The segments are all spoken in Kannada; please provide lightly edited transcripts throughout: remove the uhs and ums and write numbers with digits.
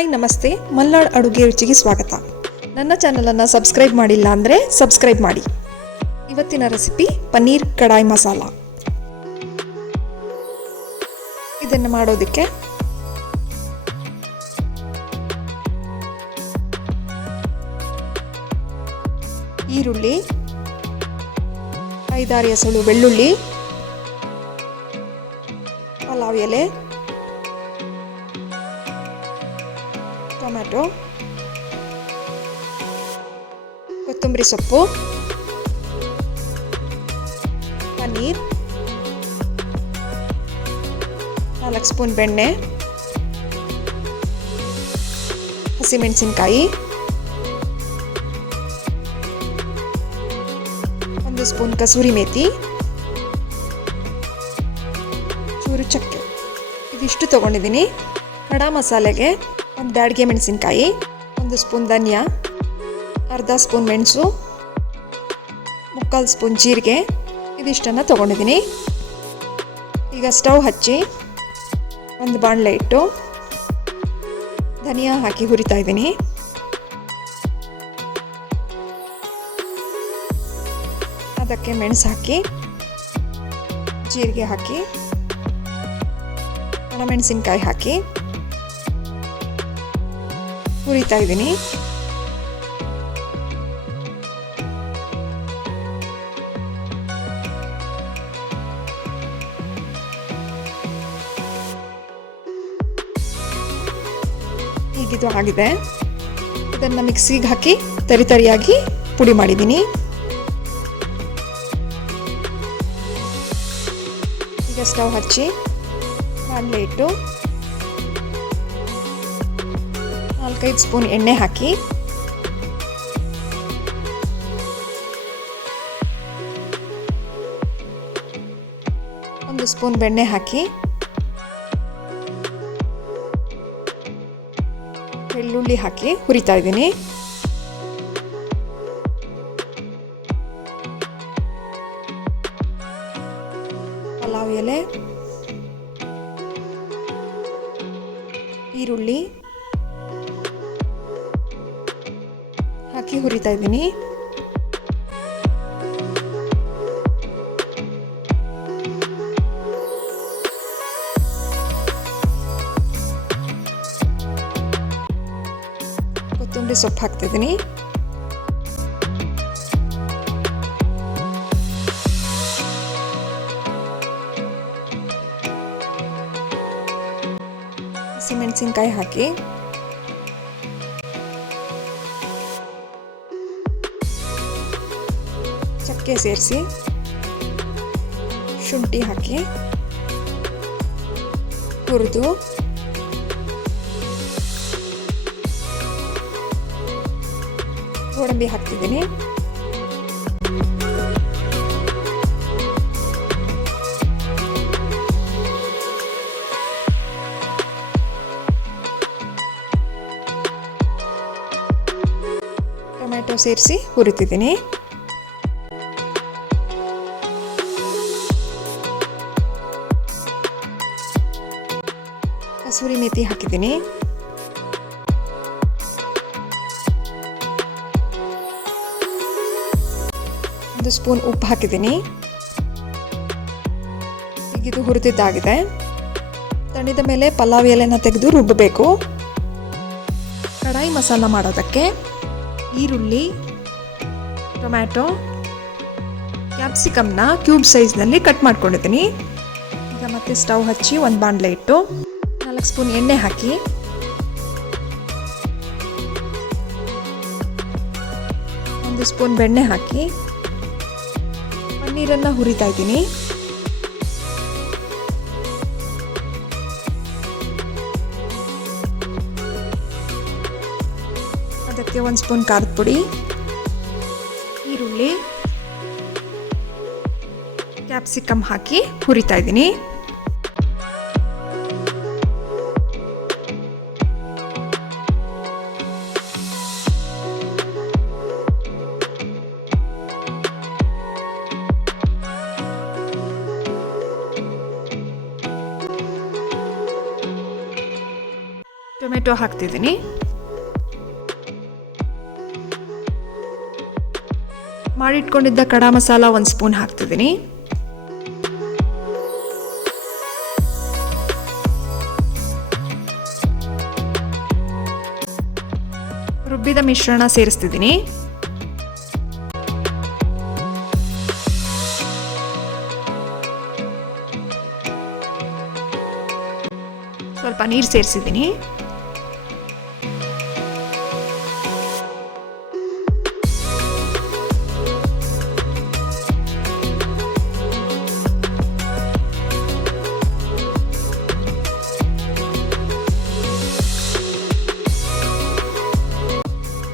ಹಾಯ್ ನಮಸ್ತೆ, ಮಲ್ನಾಡ್ ಅಡುಗೆ ರುಚಿಗೆ ಸ್ವಾಗತ. ನನ್ನ ಚಾನಲನ್ನು ಸಬ್ಸ್ಕ್ರೈಬ್ ಮಾಡಿಲ್ಲ ಅಂದರೆ ಸಬ್ಸ್ಕ್ರೈಬ್ ಮಾಡಿ. ಇವತ್ತಿನ ರೆಸಿಪಿ ಪನ್ನೀರ್ ಕಡಾಯಿ ಮಸಾಲ. ಇದನ್ನು ಮಾಡೋದಕ್ಕೆ ಈರುಳ್ಳಿ, 5-6 ಎಸಳು ಬೆಳ್ಳುಳ್ಳಿ, ಪಲಾವ್ ಎಲೆ, ಟೊಮ್ಯಾಟೊ, ಕೊತ್ತಂಬರಿ ಸೊಪ್ಪು, ಪನ್ನೀರ್, 4 ಸ್ಪೂನ್ ಬೆಣ್ಣೆ, ಹಸಿಮೆಣಸಿನಕಾಯಿ, 1 ಸ್ಪೂನ್ ಕಸೂರಿ ಮೇಥಿ, ಚೂರು ಚಕ್ಕೆ. ಇದಿಷ್ಟು ತೊಗೊಂಡಿದ್ದೀನಿ. ಕಡಾ ಮಸಾಲೆಗೆ 1 ಬ್ಯಾಡಗೆ ಮೆಣಸಿನಕಾಯಿ, 1 ಸ್ಪೂನ್ ಧನಿಯಾ, ಅರ್ಧ ಸ್ಪೂನ್ ಮೆಣಸು, 3/4 ಸ್ಪೂನ್ ಜೀರಿಗೆ, ಇದಿಷ್ಟನ್ನು ತೊಗೊಂಡಿದ್ದೀನಿ. ಈಗ ಸ್ಟವ್ ಹಚ್ಚಿ 1 ಬಾಣಲೆ ಇಟ್ಟು ಧನಿಯಾ ಹಾಕಿ ಹುರಿತಾ ಇದ್ದೀನಿ. ಅದಕ್ಕೆ ಮೆಣಸು ಹಾಕಿ, ಜೀರಿಗೆ ಹಾಕಿ, ಒಣಮೆಣಸಿನ್ಕಾಯಿ ಹಾಕಿ ಹುರಿತಾ ಇದ್ದೀನಿ. ಹೀಗಿದು ಆಗಿದೆ. ಇದನ್ನು ಮಿಕ್ಸಿಗೆ ಹಾಕಿ ತರಿಯಾಗಿ ಪುಡಿ ಮಾಡಿದ್ದೀನಿ. ಈಗ ಸ್ಟವ್ ಹಚ್ಚಿ ಬಾಣಲೆ ಇಟ್ಟು 4-5 ಸ್ಪೂನ್ ಎಣ್ಣೆ ಹಾಕಿ ಒಂದು ಸ್ಪೂನ್ ಬೆಣ್ಣೆ ಹಾಕಿ ಬೆಳ್ಳುಳ್ಳಿ ಹಾಕಿ ಹುರಿತಾ ಇದ್ದೀನಿ. ಪಲಾವ್ ಎಲೆ, ಈರುಳ್ಳಿ ಹಾಕಿ ಹುರಿತಾ ಇದ್ದೀನಿ. ಕೊತ್ತಂಬರಿ ಸೊಪ್ಪು ಹಾಕ್ತಿದ್ದೀನಿ. ಹಸಿಮೆಣಸಿನಕಾಯಿ ಹಾಕಿ ಚಕ್ಕೆ ಸೇರಿಸಿ ಶುಂಠಿ ಹಾಕಿ ಹುರಿದು ಗೋಡಂಬಿ ಹಾಕ್ತಿದ್ದೀನಿ. ಟೊಮ್ಯಾಟೊ ಸೇರಿಸಿ ಹುರಿತಿದ್ದೀನಿ. ಕಸೂರಿ ಮೇಥಿ ಹಾಕಿದ್ದೀನಿ. ಒಂದು ಸ್ಪೂನ್ ಉಪ್ಪು ಹಾಕಿದ್ದೀನಿ. ಈಗಿದು ಹುರಿದಿದ್ದಾಗಿದೆ. ತಣಿದ ಮೇಲೆ ಪಲಾವ್ ಎಲೆನ ತೆಗೆದು ರುಬ್ಬಬೇಕು. ಕಡಾಯಿ ಮಸಾಲ ಮಾಡೋದಕ್ಕೆ ಈರುಳ್ಳಿ, ಟೊಮ್ಯಾಟೊ, ಕ್ಯಾಪ್ಸಿಕಮ್ನ ಕ್ಯೂಬ್ ಸೈಜ್ನಲ್ಲಿ ಕಟ್ ಮಾಡ್ಕೊಂಡಿದ್ದೀನಿ. ಈಗ ಮತ್ತೆ ಸ್ಟವ್ ಹಚ್ಚಿ 1 ಬಾಣಲೆ ಇಟ್ಟು 4 ಸ್ಪೂನ್ ಎಣ್ಣೆ ಹಾಕಿ ಒಂದು ಸ್ಪೂನ್ ಬೆಣ್ಣೆ ಹಾಕಿ ಪನ್ನೀರನ್ನು ಹುರಿತಾ ಇದ್ದೀನಿ. ಅದಕ್ಕೆ 1 ಸ್ಪೂನ್ ಖಾರದ ಪುಡಿ, ಈರುಳ್ಳಿ, ಕ್ಯಾಪ್ಸಿಕಮ್ ಹಾಕಿ ಹುರಿತಾ ಇದ್ದೀನಿ. ಟೊಮೆಟೊ ಹಾಕ್ತಿದ್ದೀನಿ. ಮಾಡಿಟ್ಕೊಂಡಿದ್ದ ಕಡಾ ಮಸಾಲ 1 ಸ್ಪೂನ್ ಹಾಕ್ತಿದ್ದೀನಿ. ರುಬ್ಬಿದ ಮಿಶ್ರಣ ಸೇರಿಸ್ತಿದ್ದೀನಿ. ಸ್ವಲ್ಪ ನೀರು ಸೇರಿಸಿದ್ದೀನಿ.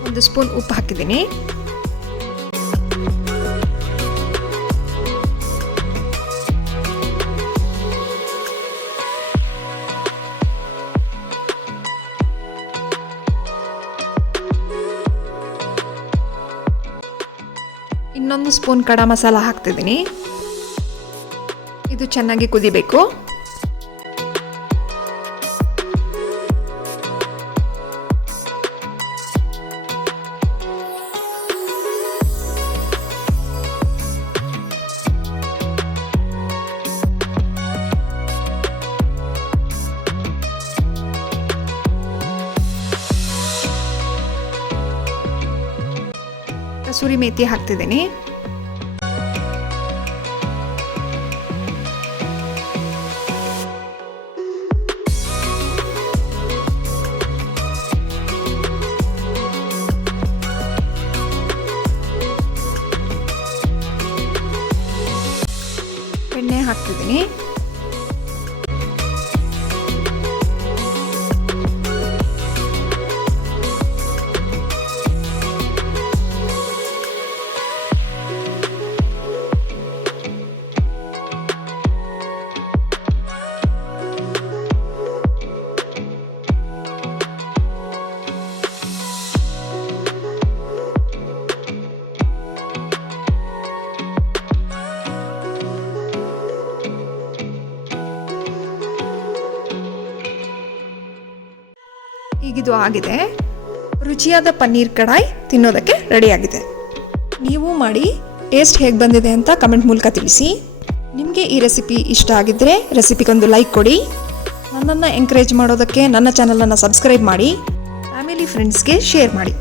ಒಂದು ಸ್ಪೂನ್ ಉಪ್ಪು ಹಾಕಿದ್ದೀನಿ. ಇನ್ನೊಂದು ಸ್ಪೂನ್ ಕಡಾ ಮಸಾಲ ಹಾಕ್ತಿದ್ದೀನಿ. ಇದು ಚೆನ್ನಾಗಿ ಕುದಿಬೇಕು. ಕಸೂರಿ ಮೇಥಿ ಹಾಕ್ತಿದ್ದೀನಿ. ಎಣ್ಣೆ ಹಾಕ್ತಿದ್ದೀನಿ. ಈಗಿದು ಆಗಿದೆ. ರುಚಿಯಾದ ಪನ್ನೀರ್ ಕಡಾಯಿ ತಿನ್ನೋದಕ್ಕೆ ರೆಡಿಯಾಗಿದೆ. ನೀವು ಮಾಡಿ ಟೇಸ್ಟ್ ಹೇಗೆ ಬಂದಿದೆ ಅಂತ ಕಮೆಂಟ್ ಮೂಲಕ ತಿಳಿಸಿ. ನಿಮಗೆ ಈ ರೆಸಿಪಿ ಇಷ್ಟ ಆಗಿದ್ದರೆ ರೆಸಿಪಿಗೊಂದು ಲೈಕ್ ಕೊಡಿ. ನನ್ನನ್ನು ಎಂಕರೇಜ್ ಮಾಡೋದಕ್ಕೆ ನನ್ನ ಚಾನಲನ್ನು ಸಬ್ಸ್ಕ್ರೈಬ್ ಮಾಡಿ. ಫ್ಯಾಮಿಲಿ ಫ್ರೆಂಡ್ಸ್ಗೆ ಶೇರ್ ಮಾಡಿ.